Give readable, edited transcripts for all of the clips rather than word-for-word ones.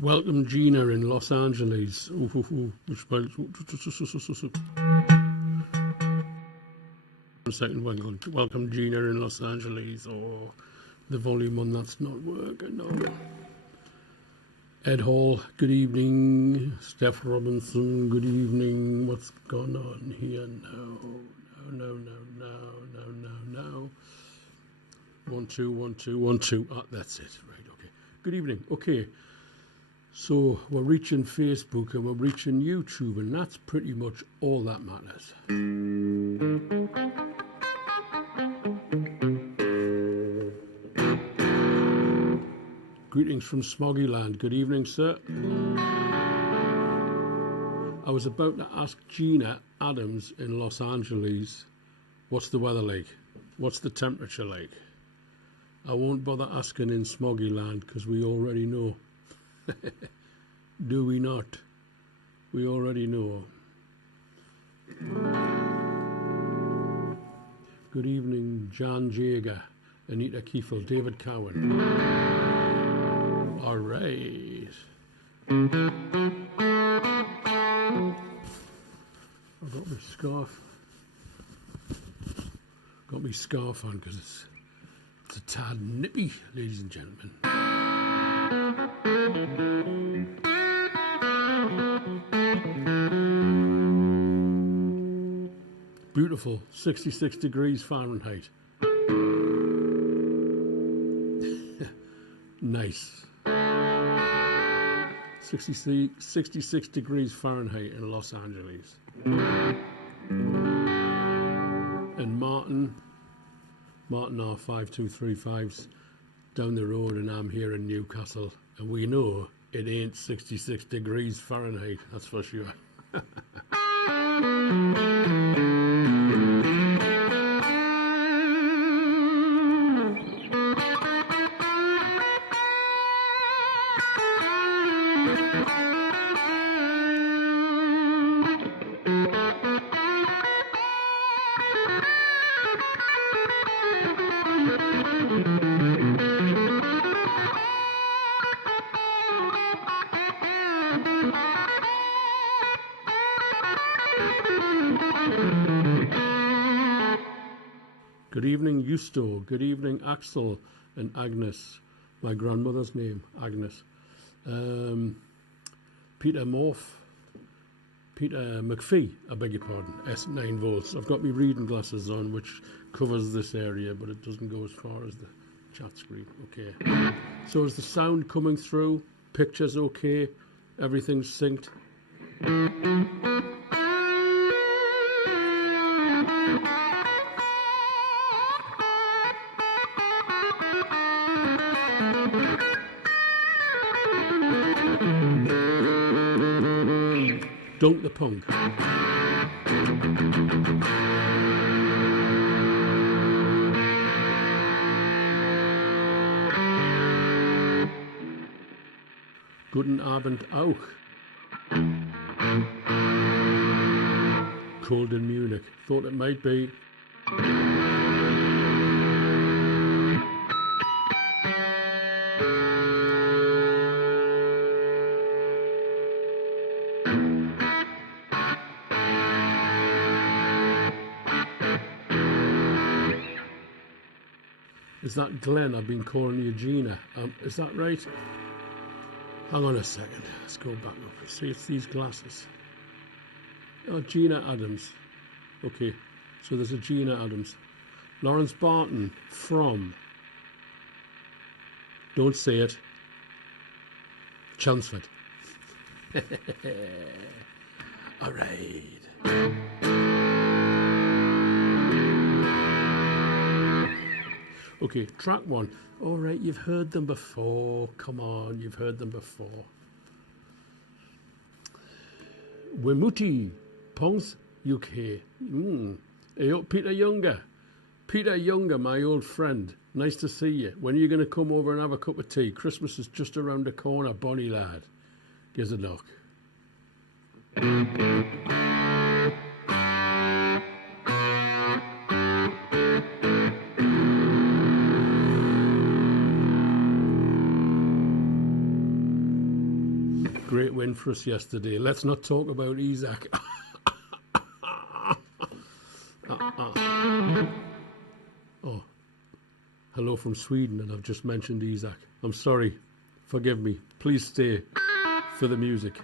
Welcome Gina in Los Angeles. One second, welcome Gina in Los Angeles. Oh, the volume on that's not working. No. Ed Hall, good evening. Steph Robinson, good evening. What's going on here? No. 1 2 1 2 1 2. Ah, that's it. Right. Okay. Good evening. Okay. So we're reaching Facebook and we're reaching YouTube, and that's pretty much all that matters. Greetings from Smoggyland. Good evening, sir. I was about to ask Gina Adams in Los Angeles, what's the weather like? What's the temperature like? I won't bother asking in Smoggyland because we already know. Do we not? We already know. Good evening, Jan Jager, Anita Kiefel, David Cowan. All right. I've got my scarf. Got my scarf on because it's a tad nippy, ladies and gentlemen. Beautiful, 66 degrees Fahrenheit. Nice. 66 degrees Fahrenheit in Los Angeles. And Martin R5235's down the road, and I'm here in Newcastle, and we know it ain't 66 degrees Fahrenheit, that's for sure. Good evening, Justo. Good evening, Axel and Agnes. My grandmother's name, Agnes. Peter McPhee, I beg your pardon, S9 volts. I've got my reading glasses on, which covers this area, but it doesn't go as far as the chat screen. Okay. So is the sound coming through? Pictures okay? Everything's synced? Dunk the punk. Guten Abend auch. Cold in Munich. Thought it might be. Is that Glenn? I've been calling you Gina. Is that right? Hang on a second. Let's go back up. See, it's these glasses. Oh, Gina Adams. Okay, so there's a Gina Adams. Lawrence Barton from, don't say it, Chelmsford. All right. Okay, track one. All right, you've heard them before. Come on, you've heard them before. Wimuti, Ponce, UK. Hey, up, Peter Younger. Peter Younger, my old friend. Nice to see you. When are you going to come over and have a cup of tea? Christmas is just around the corner, bonny lad. Gives a look. great win for us yesterday. Let's not talk about Isaac. Oh, hello from Sweden, and I've just mentioned Isaac. I'm sorry. Forgive me. Please stay for the music.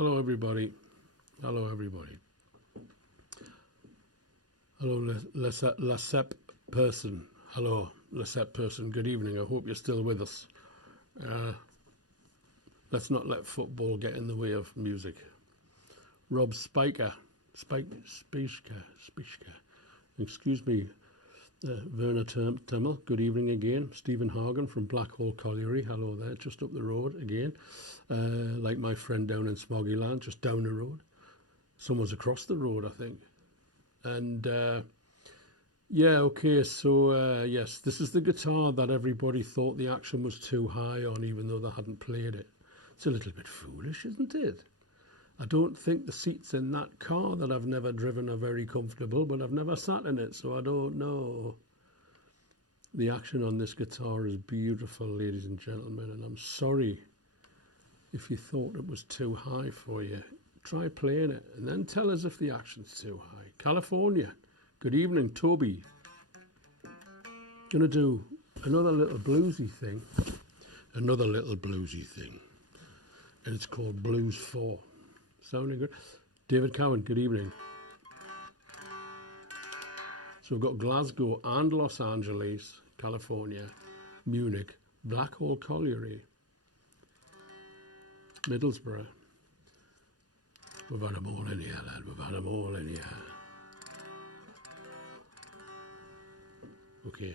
Hello, everybody. Hello, everybody. Hello, Lasep person. Hello, Lasep person. Good evening. I hope you're still with us. Let's not let football get in the way of music. Rob Spiker. Spiker. Excuse me. Werner Temmel, good evening again. Stephen Hagen from Blackhall Colliery, hello there, just up the road again. Like my friend down in Smoggyland, just down the road. Someone's across the road, I think. And yeah, okay, so yes, this is the guitar that everybody thought the action was too high on, even though they hadn't played it. It's a little bit foolish, isn't it? I don't think the seats in that car that I've never driven are very comfortable, but I've never sat in it, so I don't know. The action on this guitar is beautiful, ladies and gentlemen, and I'm sorry if you thought it was too high for you. Try playing it, and then tell us if the action's too high. California, good evening, Toby. Gonna do another little bluesy thing, and it's called Blues 4. Sounding good. David Cowan, good evening. So we've got Glasgow and Los Angeles, California, Munich, Blackhall Colliery, Middlesbrough. We've had them all in here, lad. We've had them all in here. Okay.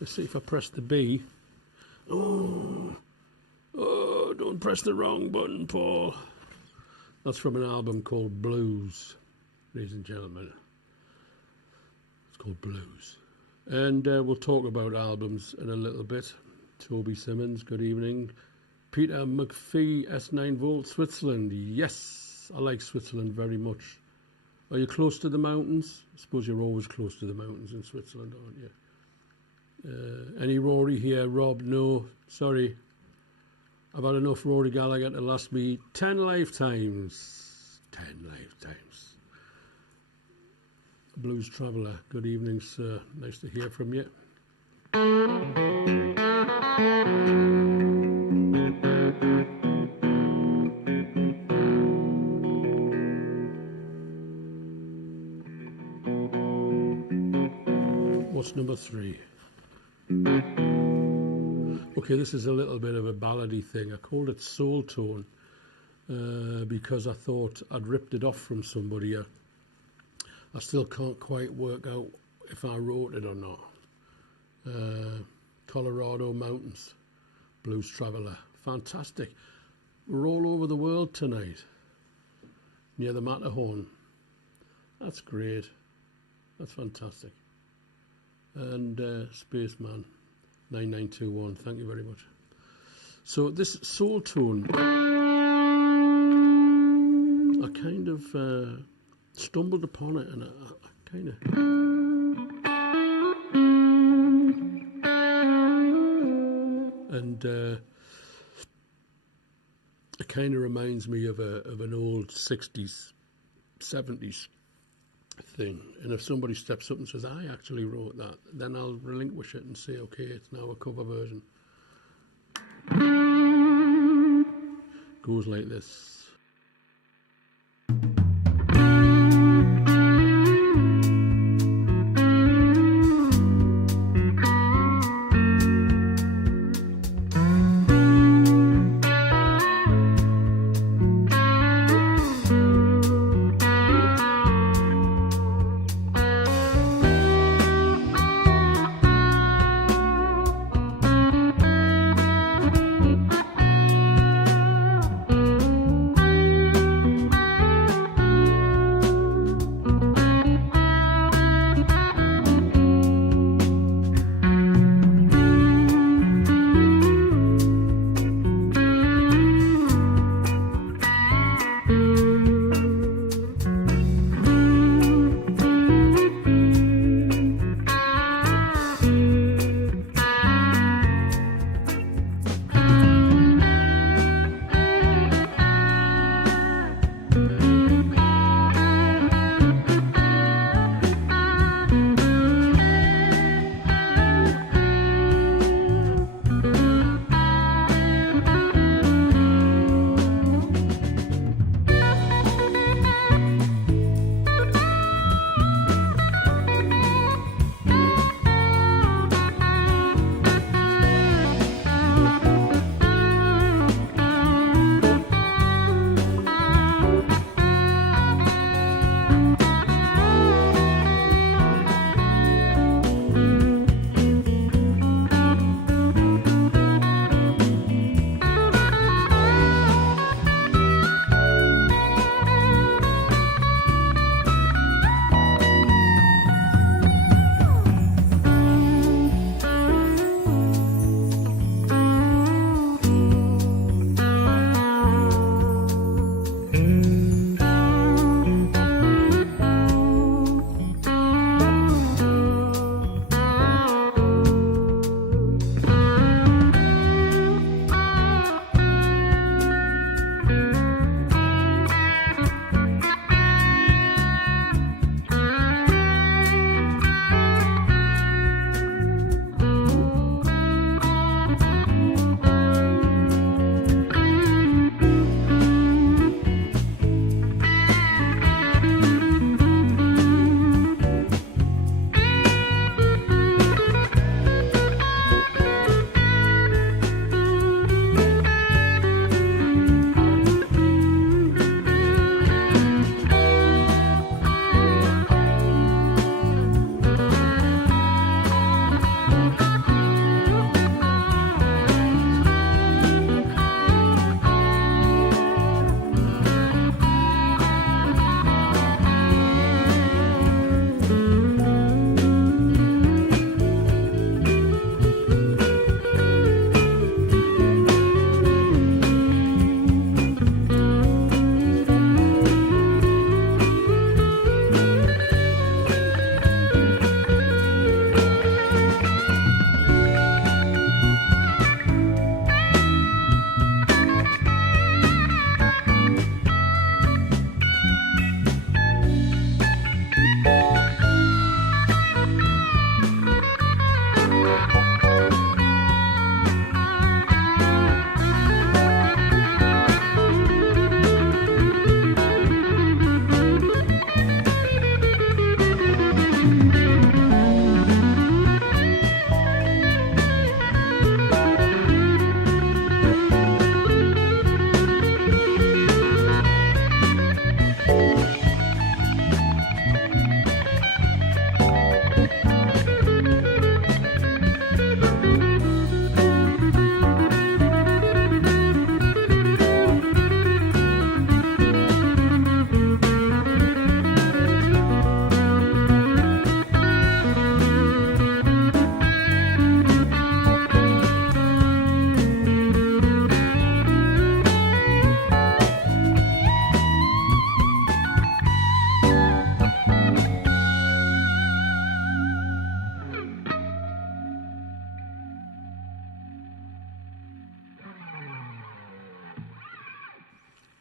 Let's see if I press the B. Oh, don't press the wrong button, Paul. That's from an album called Blues, ladies and gentlemen. It's called Blues. And we'll talk about albums in a little bit. Toby Simmons, good evening. Peter McPhee, S9 Volt, Switzerland. Yes, I like Switzerland very much. Are you close to the mountains? I suppose you're always close to the mountains in Switzerland, aren't you? Any Rory here? Rob, no. Sorry. I've had enough Rory Gallagher to last me 10 lifetimes. 10 lifetimes. Blues Traveller, good evening, sir. Nice to hear from you. What's number 3? Okay, this is a little bit of a ballady thing. I called it Soul Tone because I thought I'd ripped it off from somebody. I still can't quite work out if I wrote it or not. Colorado Mountains, Blues Traveller. Fantastic. We're all over the world tonight, near the Matterhorn. That's great. That's fantastic. And Spaceman 9921, thank you very much. So this Soul Tone, I kind of stumbled upon it, and I kind of it kind of reminds me of an old 60s 70s thing. And if somebody steps up and says, I actually wrote that, then I'll relinquish it and say, okay, it's now a cover version. Goes like this.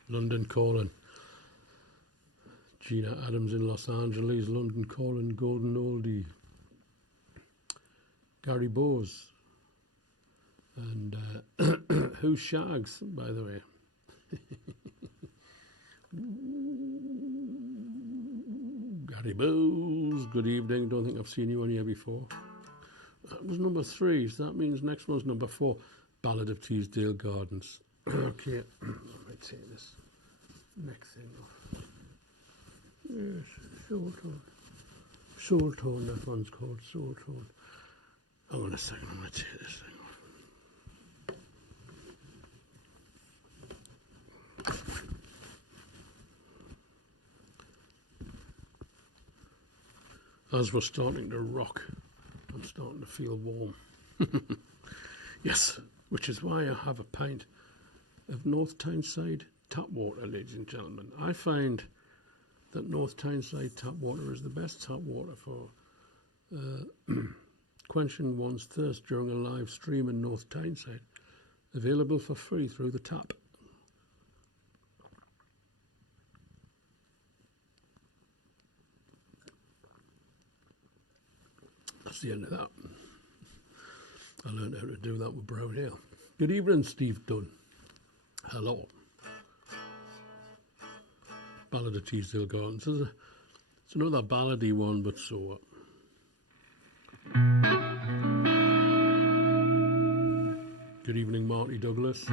London Calling. Gina Adams in Los Angeles. London Calling, Golden Oldie. Gary Bowes. And who shags, by the way? Gary Bowes, good evening. Don't think I've seen you on here before. That was number 3, so that means next one's number 4. Ballad of Teesdale Gardens. Okay, let me take this next thing off. Yes, Soul Tone. Soul Tone, that one's called Soul Tone. Hang on a second, I'm going to take this thing off. As we're starting to rock, I'm starting to feel warm. Yes, which is why I have a pint of North Tyneside tap water, ladies and gentlemen. I find that North Tyneside tap water is the best tap water for quenching one's thirst during a live stream in North Tyneside. Available for free through the tap. That's the end of that. I learned how to do that with brown ale. Good evening, Steve Dunn. Hello. Ballad of Teesdale Gardens. It's another ballady one, but so what? Good evening, Marty Douglas.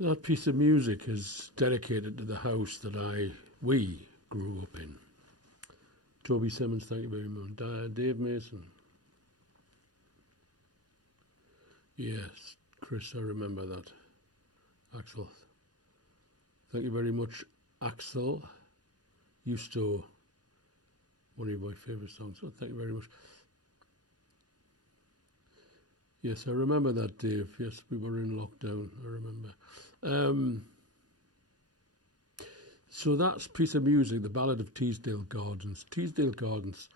That piece of music is dedicated to the house that we grew up in. Toby Simmons, thank you very much. Dave Mason. Yes, Chris, I remember that. Axel. Thank you very much, Axel. Used to one of my favourite songs. So thank you very much. Yes, I remember that, Dave. Yes, we were in lockdown, I remember. So that's a piece of music, The Ballad of Teesdale Gardens. Teesdale Gardens,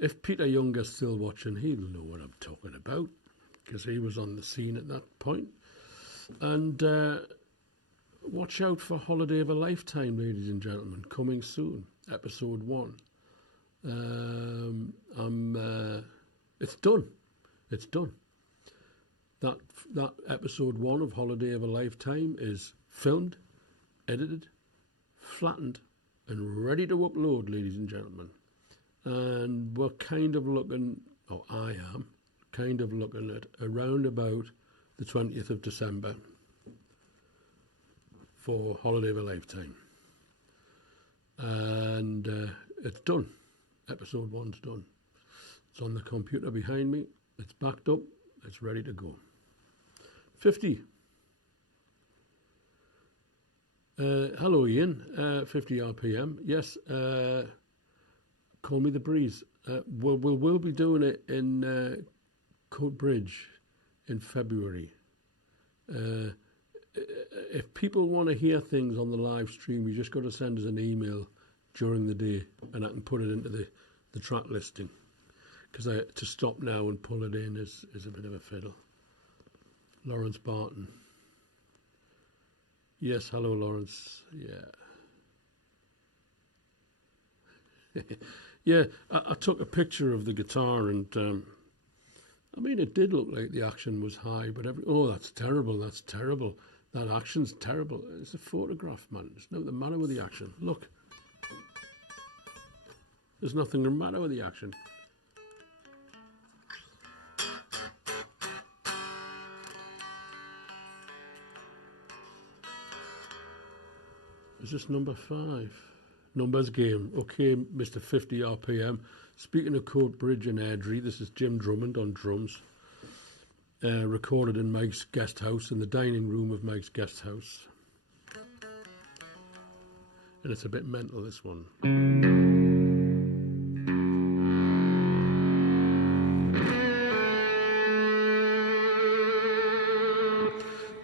if Peter Younger's still watching, he'll know what I'm talking about, because he was on the scene at that point. And watch out for Holiday of a Lifetime, ladies and gentlemen, coming soon, episode 1. It's done. It's done. That episode 1 of Holiday of a Lifetime is filmed, edited, flattened, and ready to upload, ladies and gentlemen. And we're kind of looking, or I am, kind of looking at around about the 20th of December for Holiday of a Lifetime. And it's done. Episode 1's done. It's on the computer behind me. It's backed up. It's ready to go. 50. Hello, Ian. 50 RPM. Yes. Call me the Breeze. We'll be doing it in Coatbridge in February. If people want to hear things on the live stream, you just got to send us an email during the day, and I can put it into the track listing. Because to stop now and pull it in is a bit of a fiddle. Lawrence Barton. Yes, hello, Lawrence. Yeah. Yeah, I took a picture of the guitar, and I mean, it did look like the action was high, but oh, that's terrible, that's terrible. That action's terrible. It's a photograph, man. There's nothing the matter with the action. Look. There's nothing the matter with the action. Is this number 5? Numbers game. Okay, Mr. 50 RPM. Speaking of Coatbridge and Airdrie, this is Jim Drummond on drums. Recorded in Mike's guest house, in the dining room of Mike's guest house. And it's a bit mental, this one.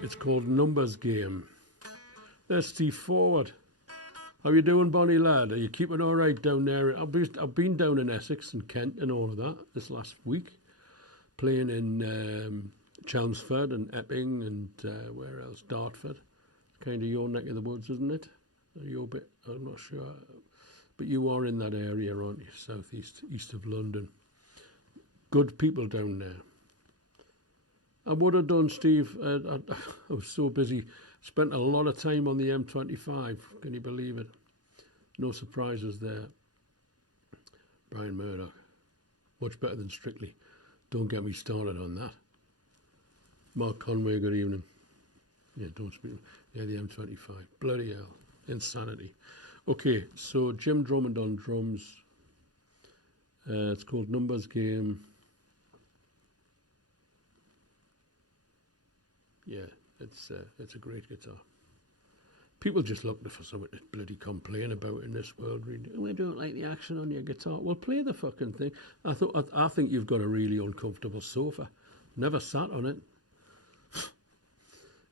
It's called Numbers Game. There's Steve Forward. How you doing, Bonnie lad? Are you keeping all right down there? I've been down in Essex and Kent and all of that this last week, playing in Chelmsford and Epping and where else? Dartford. Kind of your neck of the woods, isn't it? You're a bit, I'm not sure, but you are in that area, aren't you? Southeast, east of London. Good people down there. I would have done, Steve. I was so busy. Spent a lot of time on the M25. Can you believe it? No surprises there. Brian Murdoch. Much better than Strictly. Don't get me started on that. Mark Conway, good evening. Yeah, don't speak. Yeah, the M25. Bloody hell. Insanity. Okay, so Jim Drummond on drums. It's called Numbers Game. Yeah, it's a great guitar. People just looking for something to bloody complain about in this world. Really, oh, I don't like the action on your guitar. Well, play the fucking thing. I think you've got a really uncomfortable sofa. Never sat on it.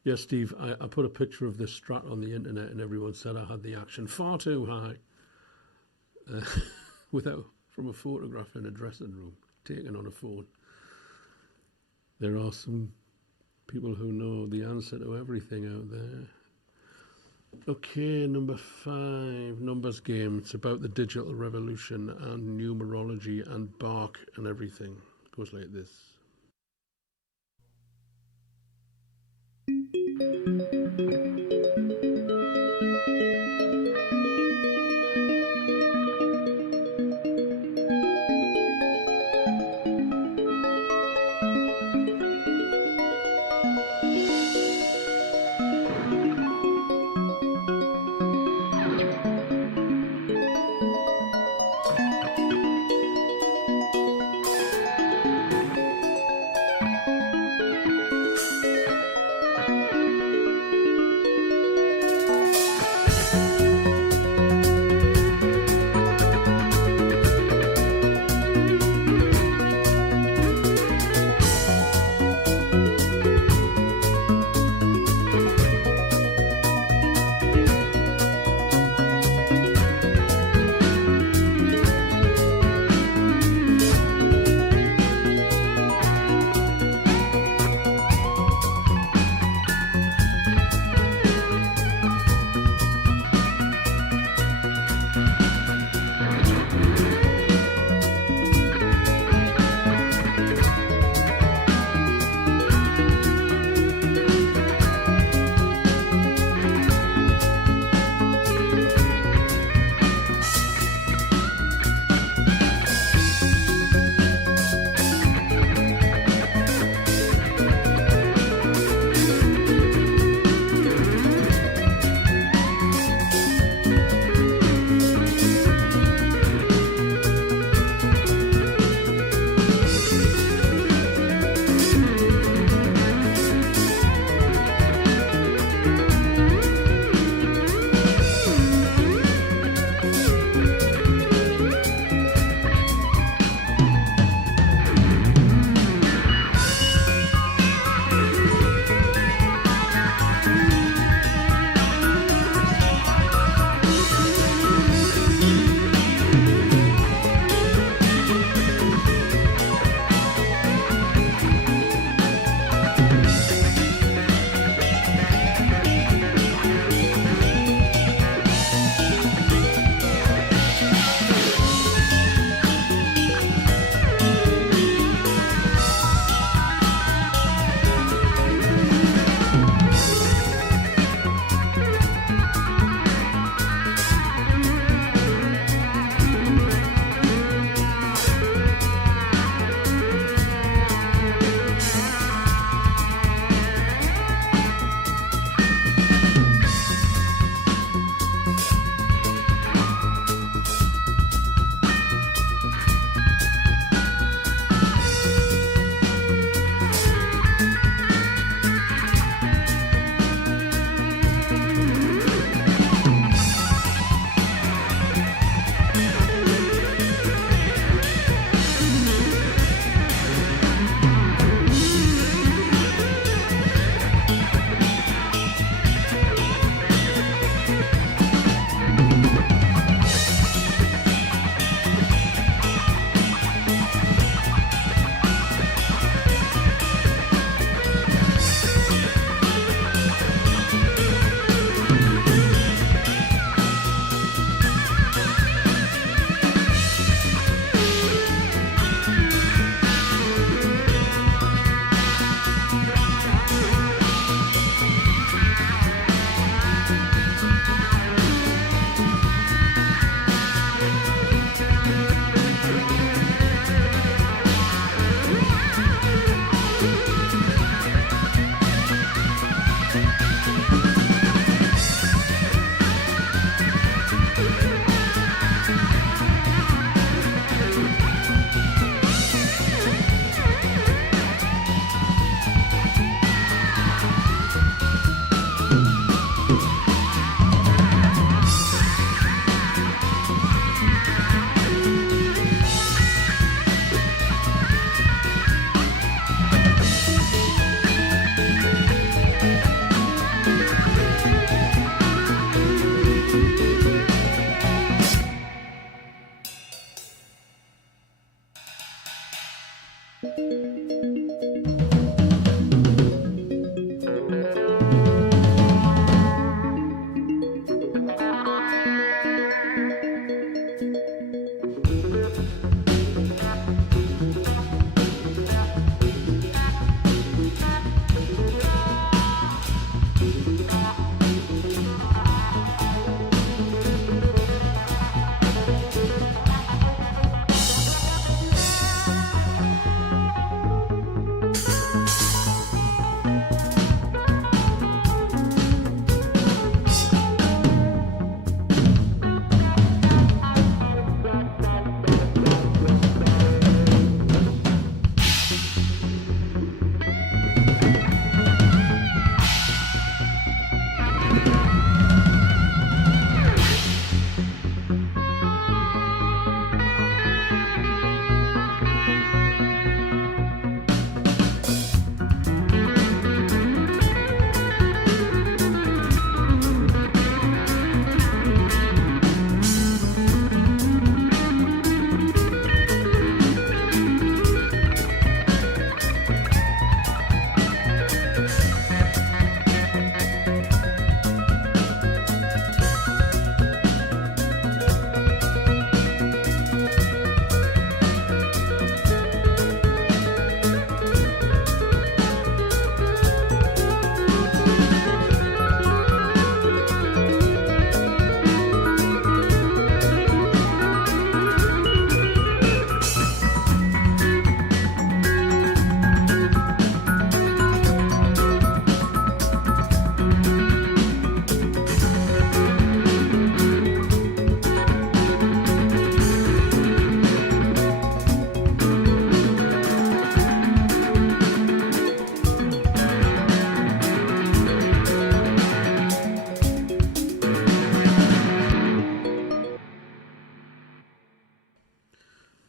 Yes, Steve, I put a picture of this Strat on the internet, and everyone said I had the action far too high. From a photograph in a dressing room, taken on a phone. There are some people who know the answer to everything out there. Okay, number 5, Numbers Game. It's about the digital revolution and numerology and Bach and everything. It goes like this.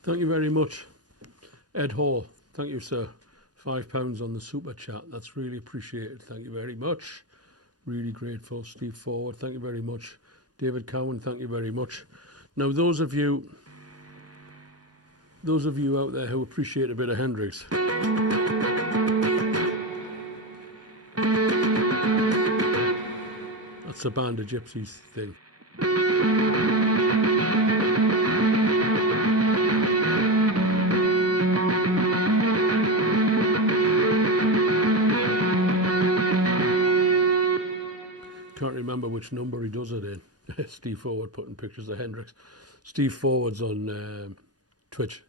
Thank you very much, Ed Hall. Thank you, sir. £5 on the super chat. That's really appreciated. Thank you very much. Really grateful. Steve Forward, thank you very much. David Cowan, thank you very much. Now, those of you out there who appreciate a bit of Hendrix, that's a Band of Gypsies thing. Can't remember which number he does it in. Steve Forward putting pictures of Hendrix. Steve Forward's on Twitch.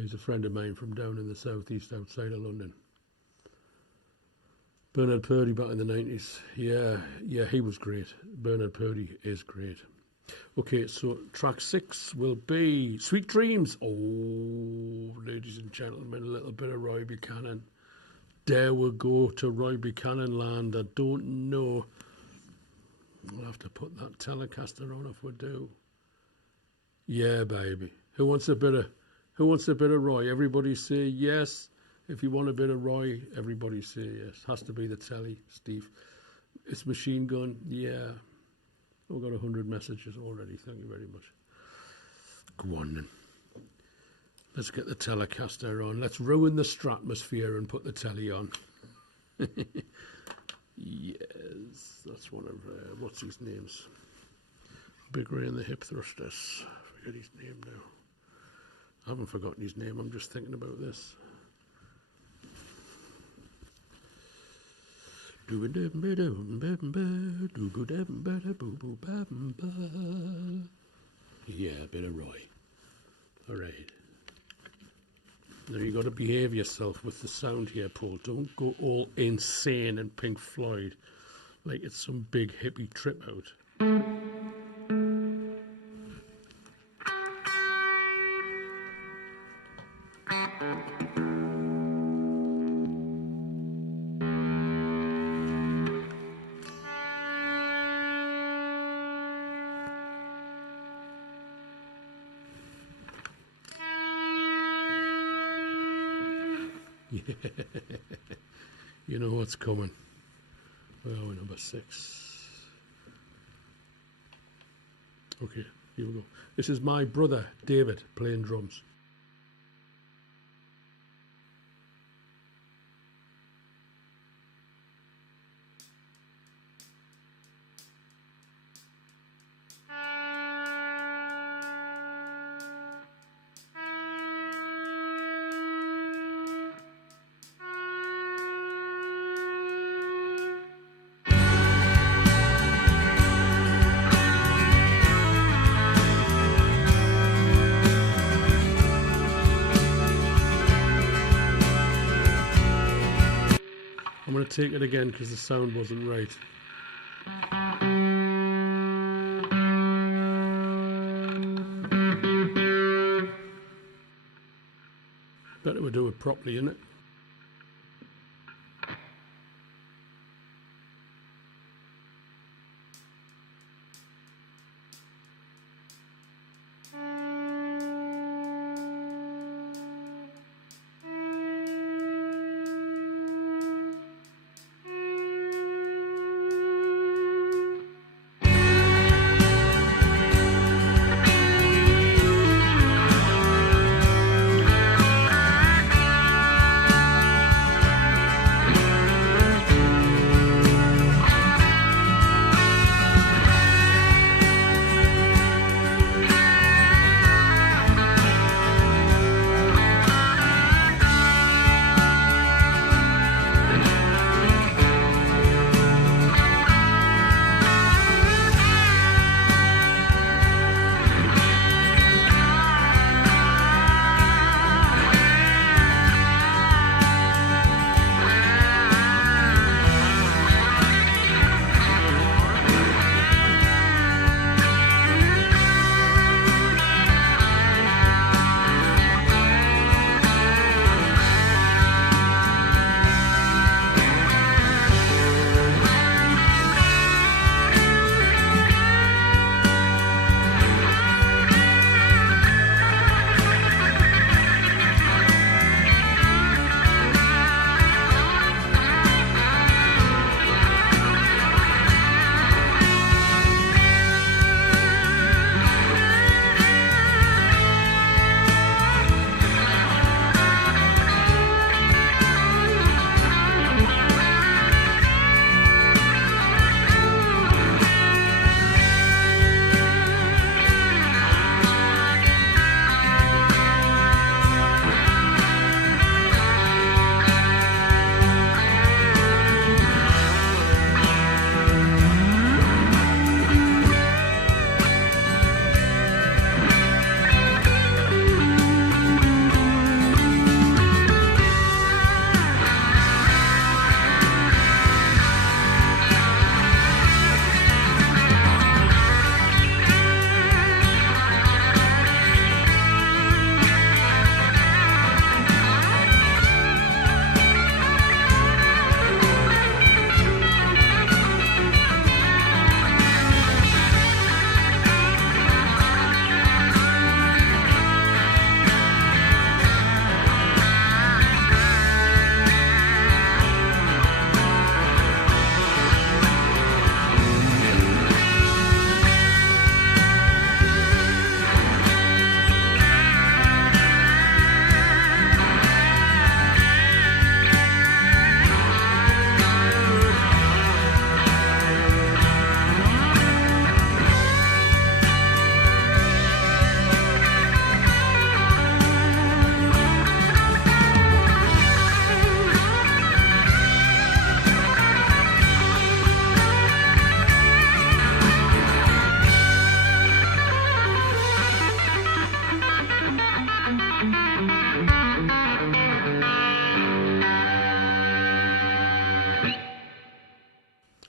He's a friend of mine from down in the southeast outside of London. Bernard Purdie back in the 90s. Yeah, he was great. Bernard Purdie is great. Okay, so track 6 will be Sweet Dreams. Oh, ladies and gentlemen, a little bit of Roy Buchanan. There we go to Roy Buchanan land. I don't know. I'll have to put that Telecaster on if we do. Yeah, baby. Who wants a bit of Roy? Everybody say yes. If you want a bit of Roy, everybody say yes. Has to be the telly, Steve. It's Machine Gun. Yeah. We've got 100 messages already. Thank you very much. Go on then. Let's get the Telecaster on. Let's ruin the Stratmosphere and put the telly on. Yes, that's one of, what's his names? Big Ray and the Hip Thrusters. I forget his name now. I haven't forgotten his name, I'm just thinking about this. Yeah, a bit of Roy. All right. Now you got to behave yourself with the sound here, Paul. Don't go all insane and Pink Floyd like it's some big hippie trip out. You know what's coming. Oh, number 6. Okay, here we go. This is my brother, David, playing drums. I'm going to take it again because the sound wasn't right. Better we do it properly, innit?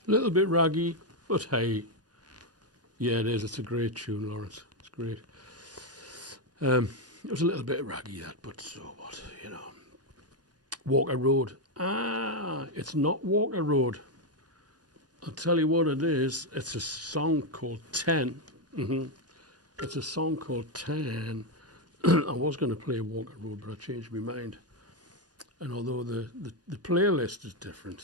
A little bit raggy, but hey, yeah, it is. It's a great tune, Lawrence. It's great. It was a little bit raggy, that, but so what, you know. Walker Road. Ah, it's not Walker Road. I'll tell you what it is. It's a song called 10. It's a song called 10. I was going to play Walker Road, but I changed my mind. And although the playlist is different,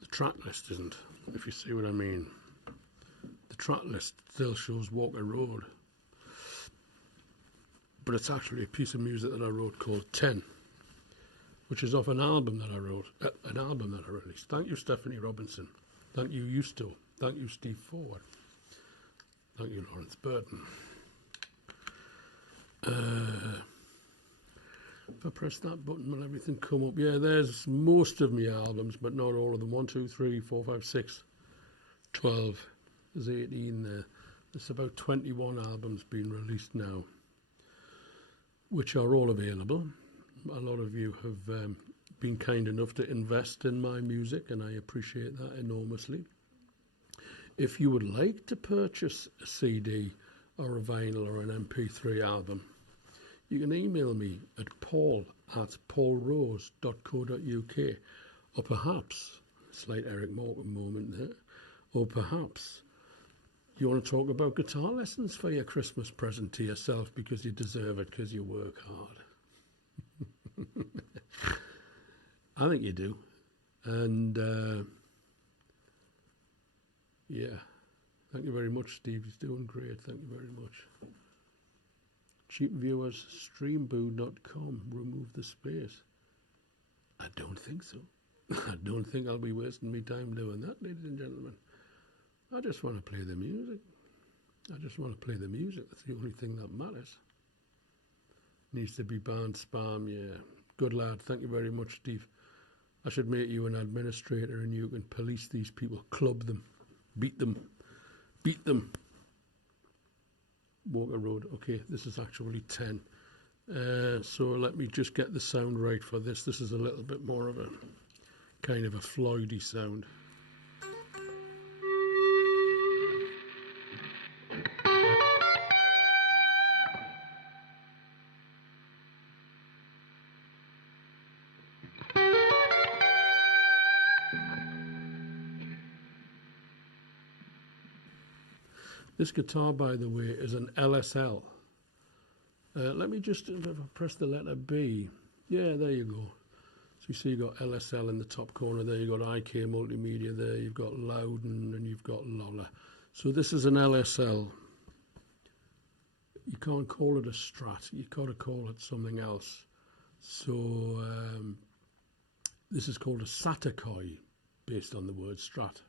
the track list isn't, if you see what I mean. the track list still shows Walker Road, but it's actually a piece of music that I wrote called 10, which is off an album that I wrote, an album that I released. Thank you, Stephanie Robinson. Thank you, Eusto. Thank you, Steve Forward. Thank you, Lawrence Burton. If I press that button, will everything come up? Yeah, there's most of my albums, but not all of them. 1, 2, 3, 4, 5, 6, 12. There's 18 there. There's about 21 albums being released now, which are all available. A lot of you have been kind enough to invest in my music, and I appreciate that enormously. If you would like to purchase a CD or a vinyl or an MP3 album, you can email me at paul@paulrose.co.uk, or perhaps, slight Eric Morgan moment there, or perhaps you want to talk about guitar lessons for your Christmas present to yourself because you deserve it because you work hard. I think you do. And yeah, thank you very much, Steve. He's doing great. Thank you very much. Cheap viewers, streamboo.com, remove the space. I don't think so. I don't think I'll be wasting my time doing that, ladies and gentlemen. I just want to play the music. I just want to play the music. That's the only thing that matters. Needs to be banned spam, yeah. Good lad. Thank you very much, Steve. I should make you an administrator and you can police these people, club them, beat them, beat them. Walker Road. Okay, this is actually 10. So let me just get the sound right for this. This is a little bit more of a kind of a Floydy sound. This guitar, by the way, is an LSL. Let me just press the letter B. Yeah, there you go. So you see you've got LSL in the top corner there. You've got IK Multimedia there. You've got Loudon and you've got Lollar. So this is an LSL. You can't call it a Strat. You've got to call it something else. So this is called a Saticoy, based on the word Strat.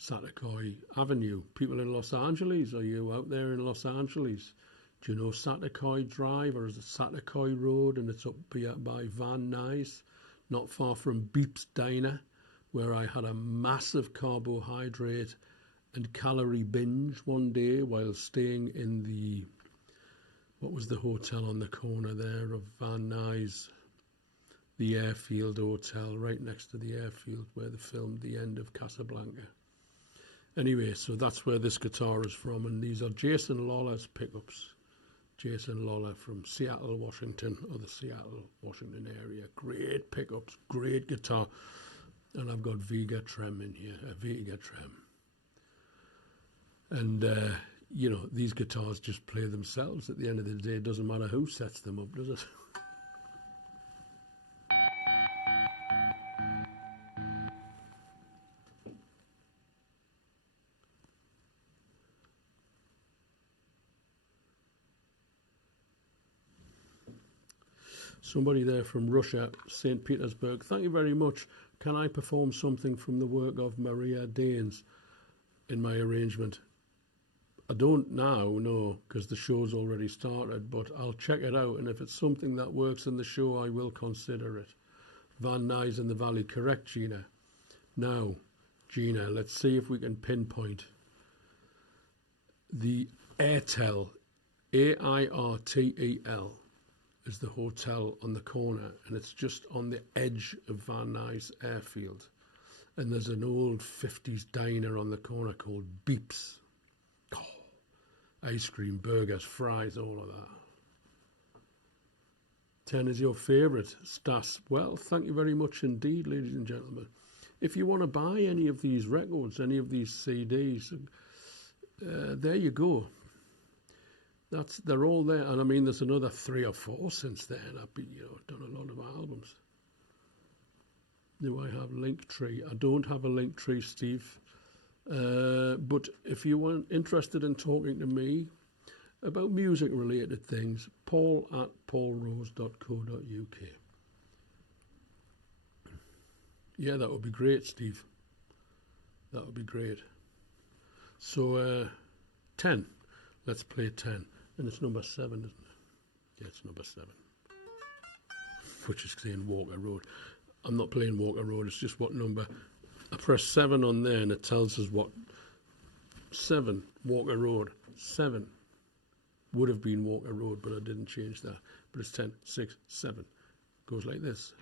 Saticoy Avenue. People in Los Angeles, are you out there in Los Angeles? Do you know Saticoy Drive, or is it Saticoy Road? And it's up by Van Nuys, not far from Beep's Diner, where I had a massive carbohydrate and calorie binge one day while staying in the, what was the hotel on the corner there of Van Nuys? The Airfield Hotel, right next to the airfield where they filmed the end of Casablanca. Anyway, so that's where this guitar is from, and these are Jason Lawler's pickups. Jason Lollar from Seattle, Washington, or the Seattle, Washington area. Great pickups, great guitar. And I've got Vega Trem in here, a Vega Trem. And, you know, these guitars just play themselves at the end of the day. It doesn't matter who sets them up, does it? Somebody there from Russia, St. Petersburg. Thank you very much. Can I perform something from the work of Maria Danes in my arrangement? I don't now, no, because the show's already started, but I'll check it out, and if it's something that works in the show, I will consider it. Van Nuys in the Valley, correct, Gina? Now, Gina, let's see if we can pinpoint the Airtel, AIRTEL, is the hotel on the corner, and it's just on the edge of Van Nuys Airfield. And there's an old 50s diner on the corner called Beep's. Oh, ice cream, burgers, fries, all of that. 10 is your favourite, Stas. Well, thank you very much indeed, ladies and gentlemen. If you want to buy any of these records, any of these CDs, there you go. They're all there, and I mean, there's another 3 or 4 since then. I've been, done a lot of albums. Do I have Linktree? I don't have a Linktree, Steve. But if you weren't interested in talking to me about music-related things, paul@paulrose.co.uk. Yeah, that would be great, Steve. That would be great. So, 10. Let's play 10. And it's number 7, isn't it? Yeah, it's number 7. Which is saying Walker Road. I'm not playing Walker Road, it's just what number. I press 7 on there and it tells us what 7, Walker Road. 7 would have been Walker Road, but I didn't change that. But it's 10, 6, 7. Goes like this.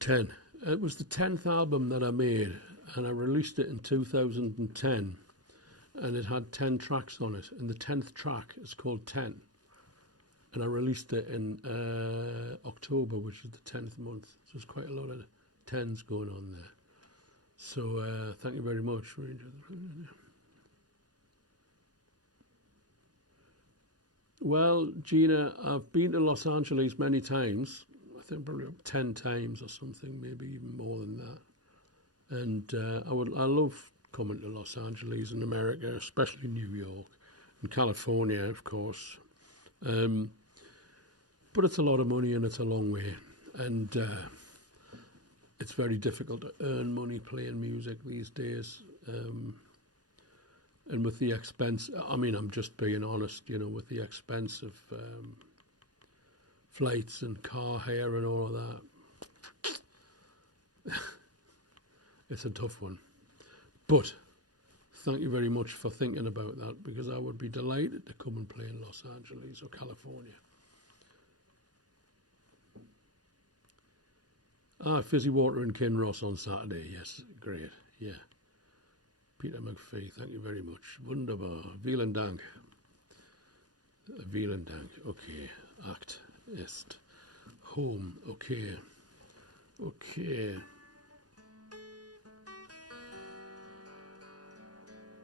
10. It was the 10th album that I made, and I released it in 2010, and it had 10 tracks on it, and the 10th track is called 10, and I released it in October, which is the 10th month, so there's quite a lot of 10s going on there. So thank you very much. Well, Gina, I've been to Los Angeles many times. I think probably 10 times or something, maybe even more than that. And I love coming to Los Angeles in America, especially New York and California, of course. But it's a lot of money and it's a long way. And it's very difficult to earn money playing music these days. And with the expense, I mean, I'm just being honest, you know, with the expense of flights and car hire and all of that, it's a tough one. But thank you very much for thinking about that, because I would be delighted to come and play in Los Angeles or California. Fizzy Water and Kinross on Saturday, yes, great, yeah. Peter McPhee, thank you very much. Wunderbar. Vielen Dank. Vielen Dank. Okay. Act ist. Home. Okay. Okay.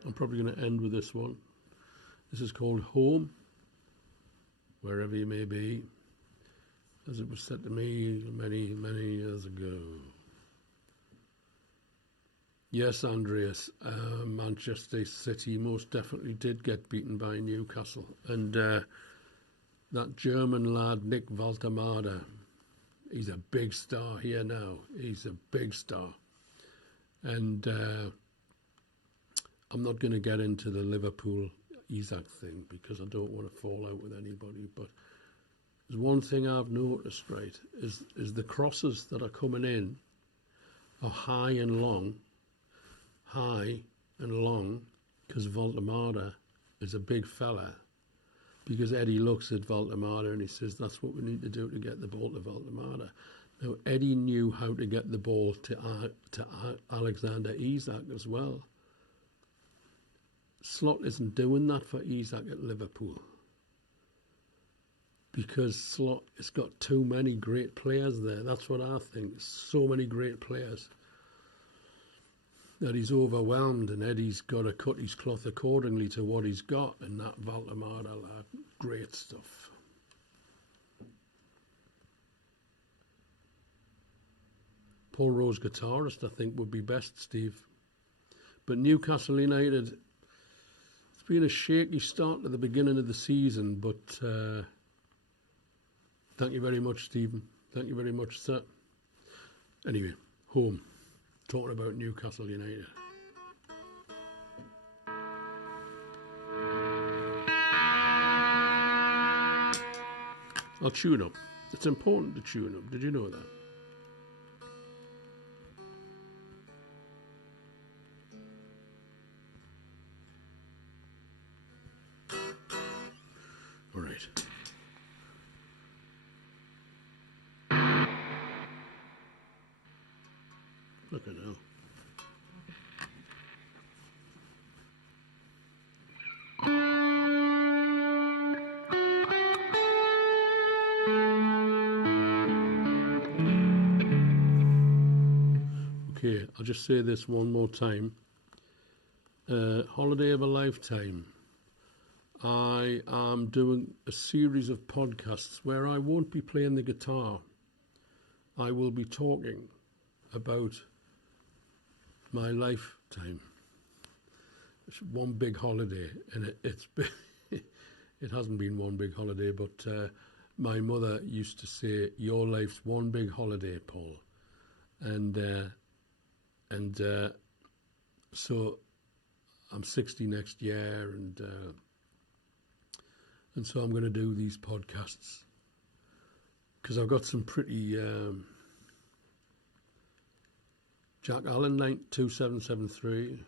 I'm probably going to end with this one. This is called Home, wherever you may be, as it was said to me many, many years ago. Yes, Andreas, Manchester City most definitely did get beaten by Newcastle. And that German lad, Nick Valtamada, he's a big star here now. He's a big star. And I'm not going to get into the Liverpool Isaac thing, because I don't want to fall out with anybody. But there's one thing I've noticed, right, is the crosses that are coming in are high and long, because Valtamada is a big fella, because Eddie looks at Valtamada and he says, that's what we need to do to get the ball to Valtamada. Now, Eddie knew how to get the ball to Alexander Isak as well. Slot isn't doing that for Isak at Liverpool, because Slot has got too many great players there. That's what I think. So many great players that he's overwhelmed, and Eddie's got to cut his cloth accordingly to what he's got, and that Valtamada lad, great stuff. Paul Rose guitarist, I think, would be best, Steve. But Newcastle United, it's been a shaky start at the beginning of the season, but thank you very much, Stephen. Thank you very much, sir. Anyway, Home. Talking about Newcastle United. I'll tune up. It's important to tune up. Did you know that? All right. Look at now. Okay, I'll just say this one more time. Holiday of a Lifetime. I am doing a series of podcasts where I won't be playing the guitar. I will be talking about my lifetime. It's one big holiday, and it's been it hasn't been one big holiday, but my mother used to say, your life's one big holiday, Paul. And so I'm 60 next year, and so I'm going to do these podcasts, because I've got some pretty Jack Allen 2773.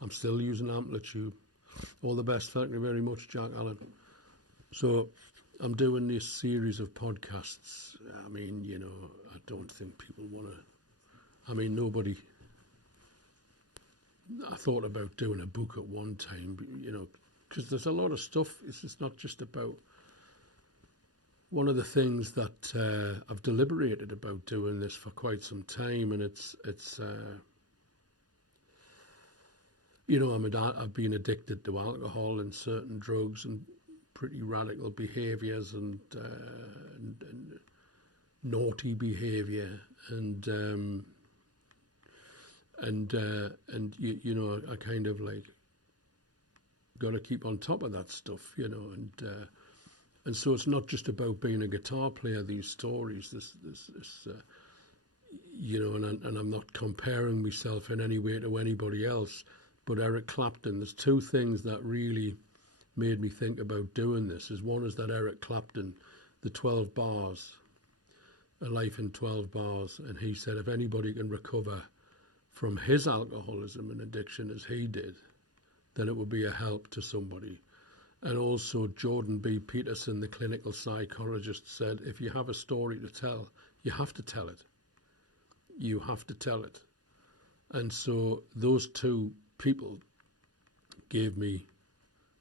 I'm still using Amplitube. All the best. Thank you very much, Jack Allen. So I'm doing this series of podcasts. I mean, you know, I don't think people want to. I mean, nobody. I thought about doing a book at one time, you know, because there's a lot of stuff. It's just not just about. One of the things that I've deliberated about doing this for quite some time, and it's you know, I've been addicted to alcohol and certain drugs and pretty radical behaviours and naughty behaviour and you know, I kind of like got to keep on top of that stuff, you know, and so it's not just about being a guitar player. These stories, this you know, and I'm not comparing myself in any way to anybody else, but Eric Clapton. There's two things that really made me think about doing this. One is that Eric Clapton, the 12 bars, a life in 12 bars, and he said if anybody can recover from his alcoholism and addiction as he did, then it would be a help to somebody. And also Jordan B. Peterson, the clinical psychologist, said if you have a story to tell, you have to tell it. You have to tell it. And so those two people gave me,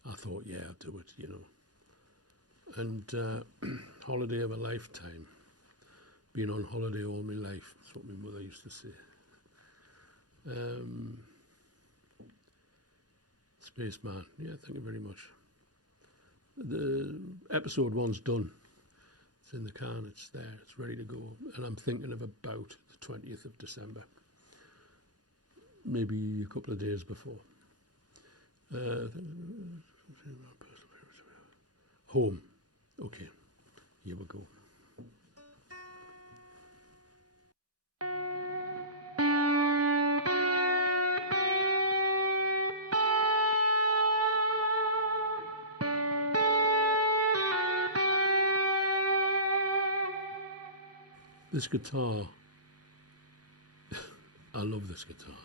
I thought, yeah, I'll do it, you know. And holiday of a lifetime. Been on holiday all my life. That's what my mother used to say. Spaceman, yeah, thank you very much. The episode 1's done. It's in the car and it's there. It's ready to go. And I'm thinking of about the 20th of December. Maybe a couple of days before. Home. Okay, here we go. This guitar, I love this guitar.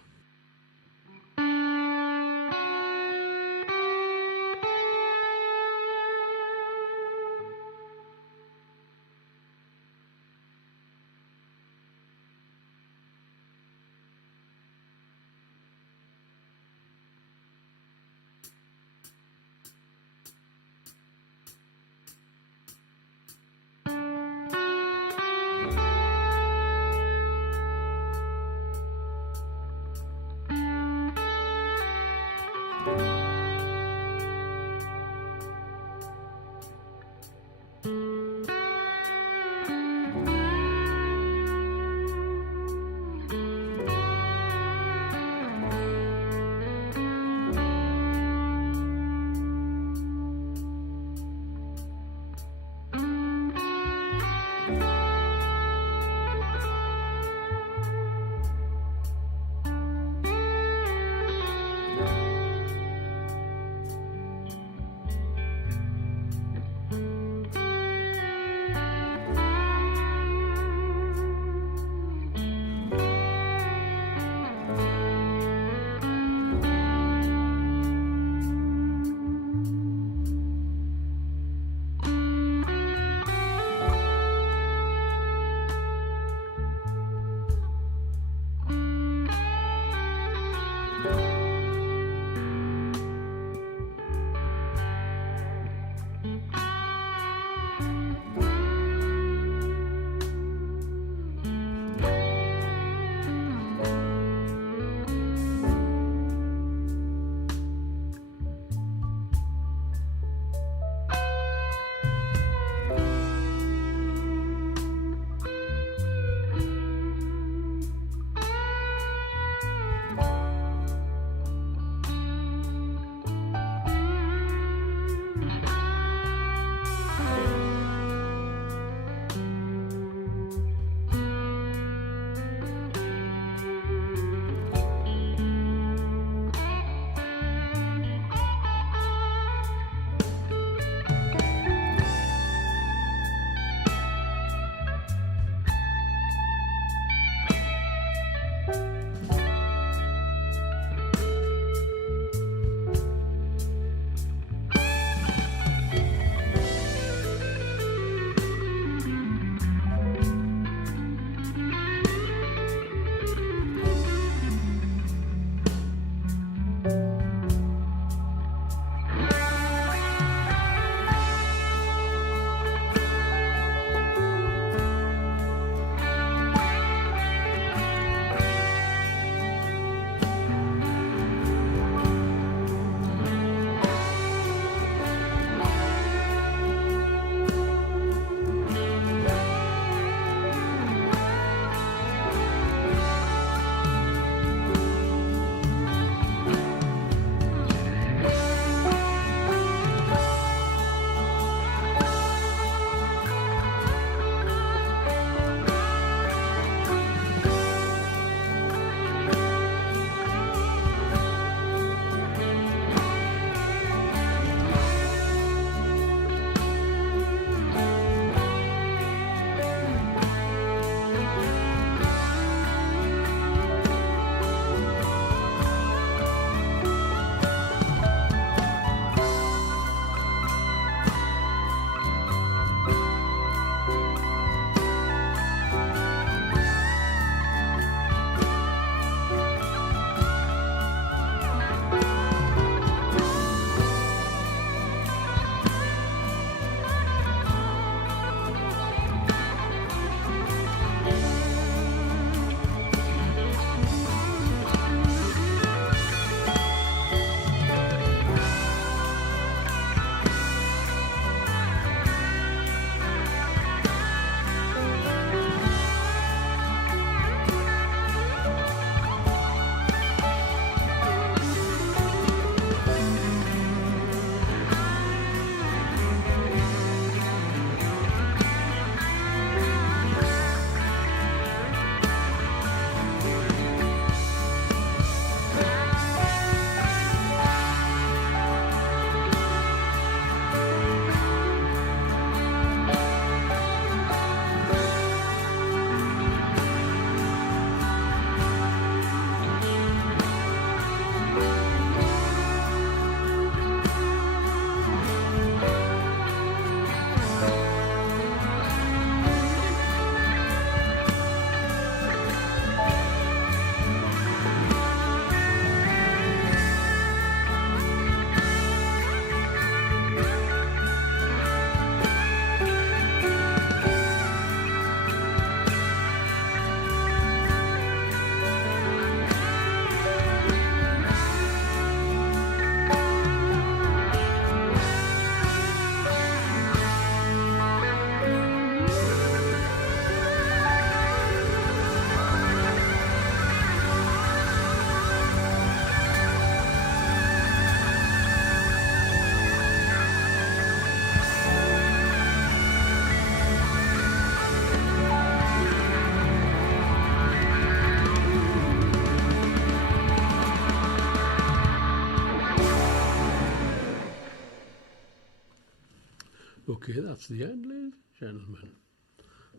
Okay, that's the end, ladies and gentlemen.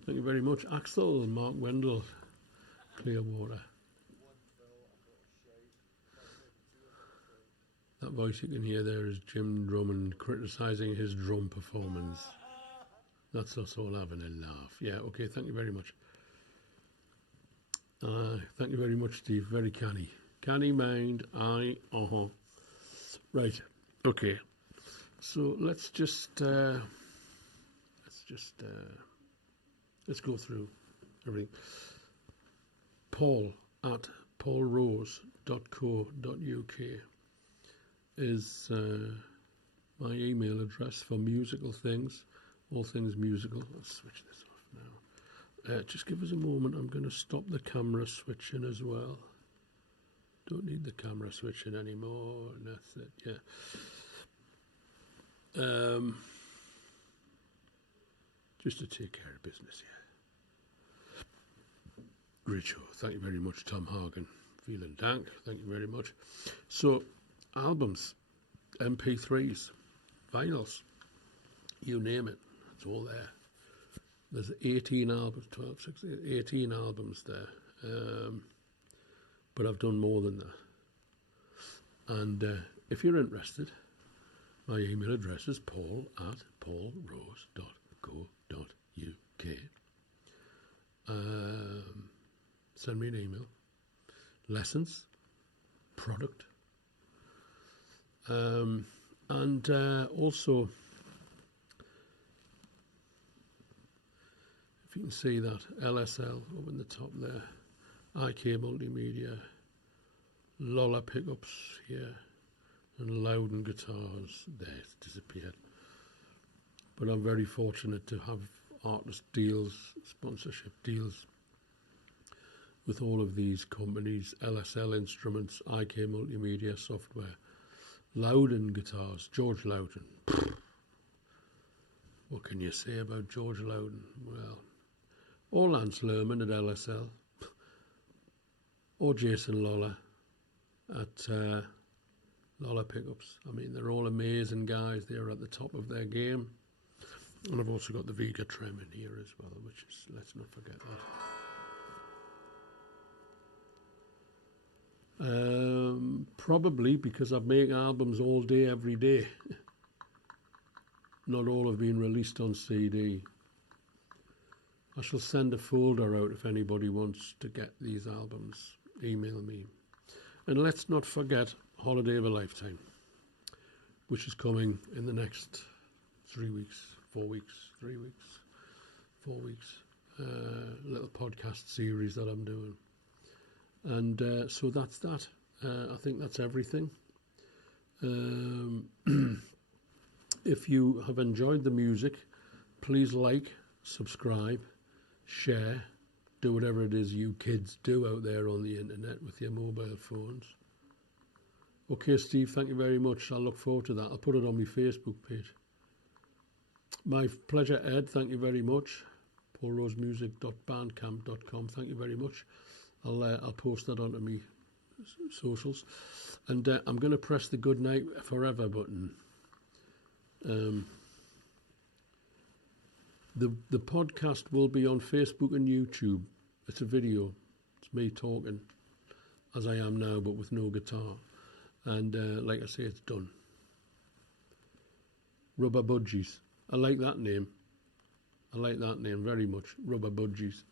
Thank you very much, Axel and Mark Wendell, Clearwater. That voice you can hear there is Jim Drummond criticising his drum performance. That's us all having a laugh. Yeah, okay, thank you very much. Thank you very much, Steve. Very canny. Canny mind, Right, okay. So let's go through everything. Paul at paulrose.co.uk is my email address for musical things, all things musical. Let's switch this off now. Just give us a moment. I'm going to stop the camera switching as well. Don't need the camera switching anymore. And that's it. Yeah. Just to take care of business. Yeah. Great show. Thank you very much, Tom Hagen. Vielen Dank. Thank you very much. So, albums, MP3s, vinyls, you name it. It's all there. There's 18 albums, 12, 16, 18 albums there. But I've done more than that. And if you're interested, my email address is paul@paulrose.co.uk. Send me an email. Lessons, product, and also, if you can see that LSL up in the top there, IK Multimedia, Lollar pickups here, and Loudon guitars there. It's disappeared. But I'm very fortunate to have artist deals, sponsorship deals with all of these companies: LSL Instruments, IK Multimedia Software, Loudon guitars, George Loudon. What can you say about George Loudon? Well, or Lance Lerman at LSL, or Jason Lollar at Lollar Pickups. I mean, they're all amazing guys. They're at the top of their game. And I've also got the Vega trim in here as well, which is, let's not forget that. Probably because I make albums all day, every day. Not all have been released on CD. I shall send a folder out if anybody wants to get these albums. Email me. And let's not forget Holiday of a Lifetime, which is coming in the next 3 weeks, 4 weeks, 3 weeks, 4 weeks. Little podcast series that I'm doing. And so that's that. I think that's everything. If you have enjoyed the music, please like, subscribe, share, do whatever it is you kids do out there on the internet with your mobile phones. Okay, Steve, thank you very much. I look forward to that. I'll put it on my Facebook page. My pleasure, Ed. Thank you very much. paulrosemusic.bandcamp.com. Thank you very much. I'll post that onto me socials. And I'm going to press the good night forever button. The podcast will be on Facebook and YouTube. It's a video. It's me talking as I am now, but with no guitar. And like I say, it's done. Rubber Budgies. I like that name. I like that name very much. Rubber Budgies.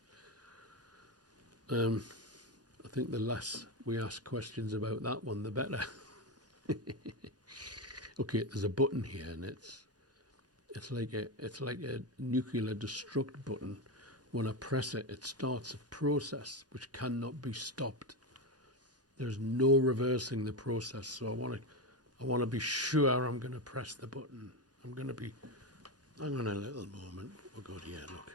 I think the less we ask questions about that one, the better. Okay, there's a button here, and it's like a nuclear destruct button. When I press it, it starts a process which cannot be stopped. There's no reversing the process. So I want to be sure I'm going to press the button. Hang on a little moment. We'll go here. Look.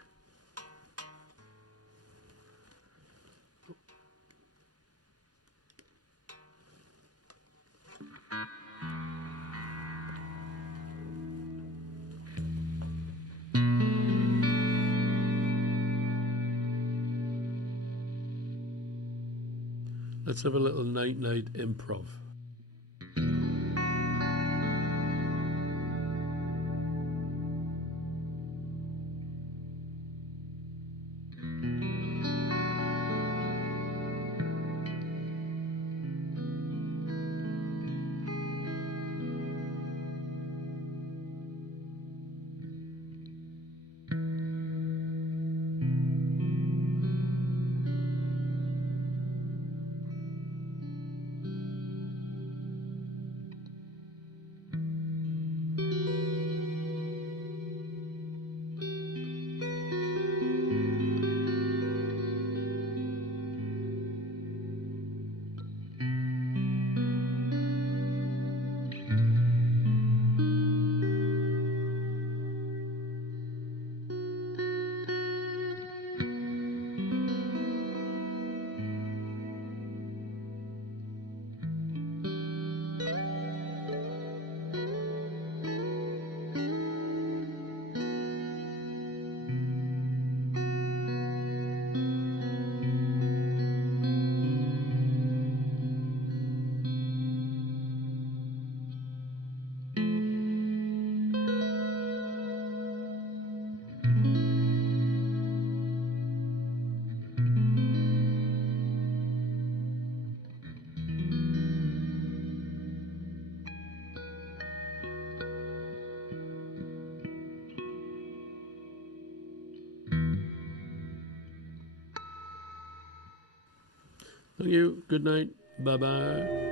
Let's have a little night-night improv. Thank you. Good night. Bye-bye.